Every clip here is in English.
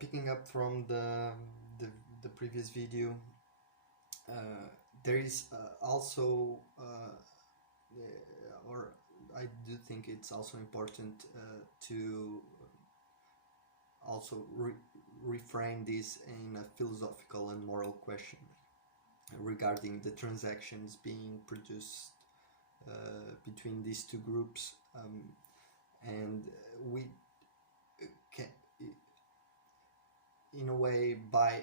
Picking up from the, the previous video, there is also, or I do think it's also important to also reframe this in a philosophical and moral question regarding the transactions being produced between these two groups, and we can, in a way, by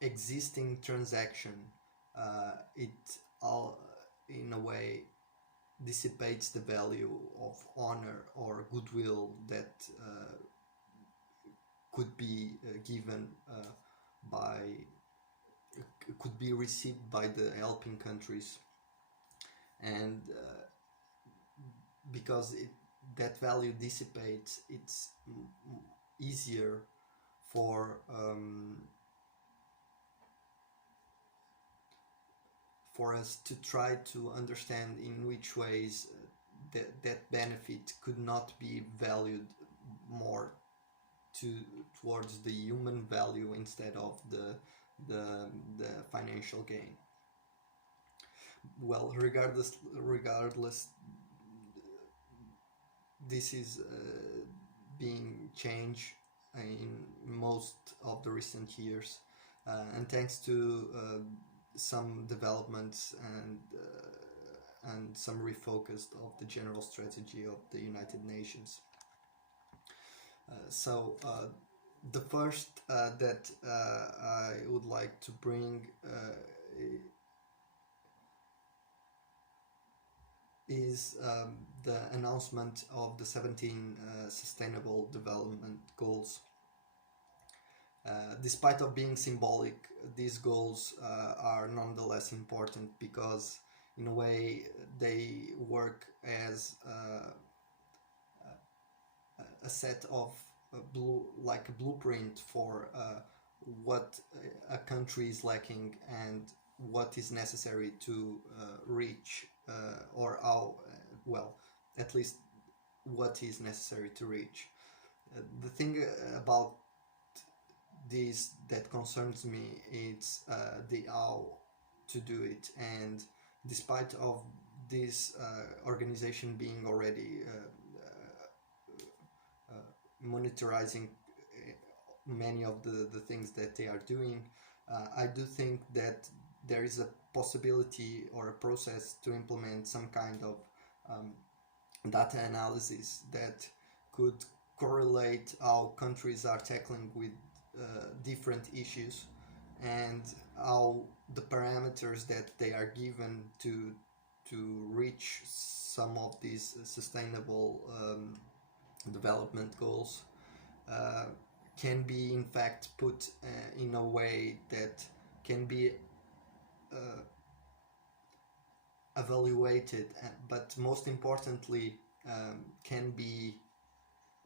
existing transaction, it all in a way dissipates the value of honor or goodwill that could be given by could be received by the helping countries, and because that value dissipates, it's easier for us to try to understand in which ways that benefit could not be valued more towards the human value instead of the financial gain. Well, regardless, this is being changed in most of the recent years, and thanks to some developments and some refocus of the general strategy of the United Nations. The first that I would like to bring is the announcement of the 17 Sustainable Development Goals. Despite of being symbolic, these goals are nonetheless important because in a way they work as a set of like a blueprint for what a country is lacking and what is necessary to reach, or how, well, at least what is necessary to reach. The thing about this that concerns me is the how to do it, and despite of this organization being already monitoring many of the things that they are doing, I do think that there is a possibility or a process to implement some kind of data analysis that could correlate how countries are tackling with different issues, and how the parameters that they are given to reach some of these sustainable development goals can be in fact put in a way that can be evaluated, but most importantly can be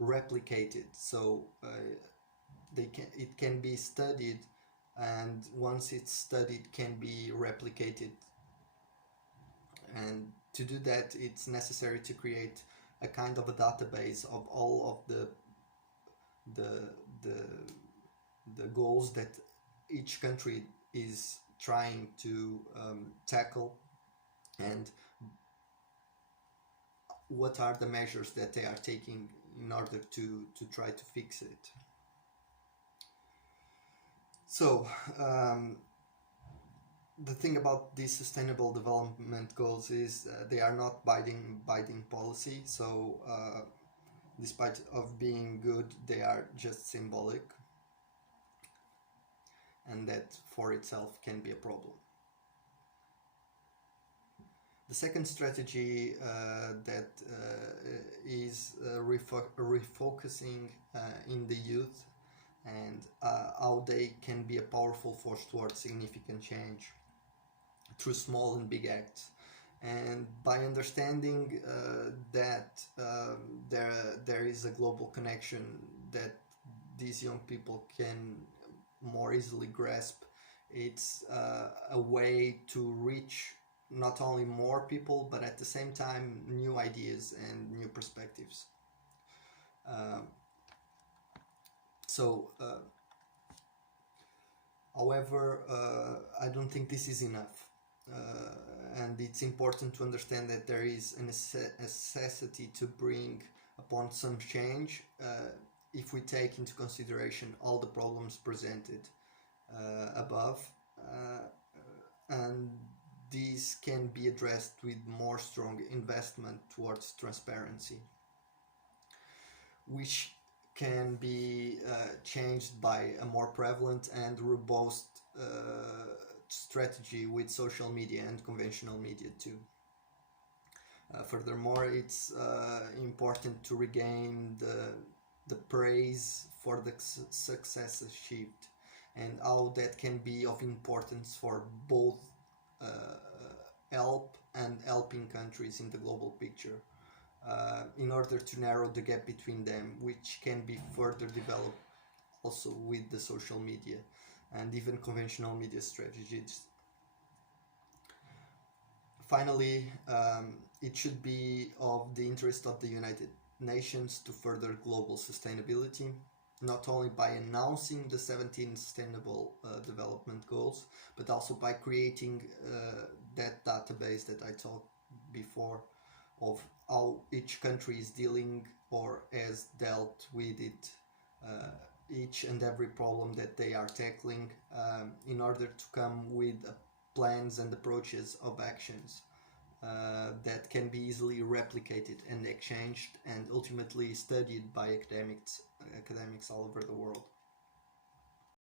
replicated. So it can be studied, and once it's studied can be replicated, and to do that it's necessary to create a kind of a database of all of the goals that each country is trying to tackle, and what are the measures that they are taking in order to try to fix it. So the thing about these sustainable development goals is they are not binding policy, so despite of being good, they are just symbolic, and that for itself can be a problem. The second strategy that is refocusing in the youth, and how they can be a powerful force towards significant change through small and big acts. And by understanding that there is a global connection that these young people can more easily grasp, it's a way to reach not only more people, but at the same time new ideas and new perspectives. So, however, I don't think this is enough. And it's important to understand that there is a necessity to bring upon some change if we take into consideration all the problems presented above, and these can be addressed with more strong investment towards transparency, which can be changed by a more prevalent and robust strategy with social media and conventional media too. Furthermore, it's important to regain the praise for the success achieved, and how that can be of importance for both help and helping countries in the global picture, in order to narrow the gap between them, which can be further developed also with the social media and even conventional media strategies. Finally, it should be of the interest of the United Nations to further global sustainability, not only by announcing the 17 Sustainable Development Goals, but also by creating that database that I talked before of how each country is dealing or has dealt with it, each and every problem that they are tackling, in order to come with plans and approaches of actions that can be easily replicated and exchanged and ultimately studied by academics all over the world.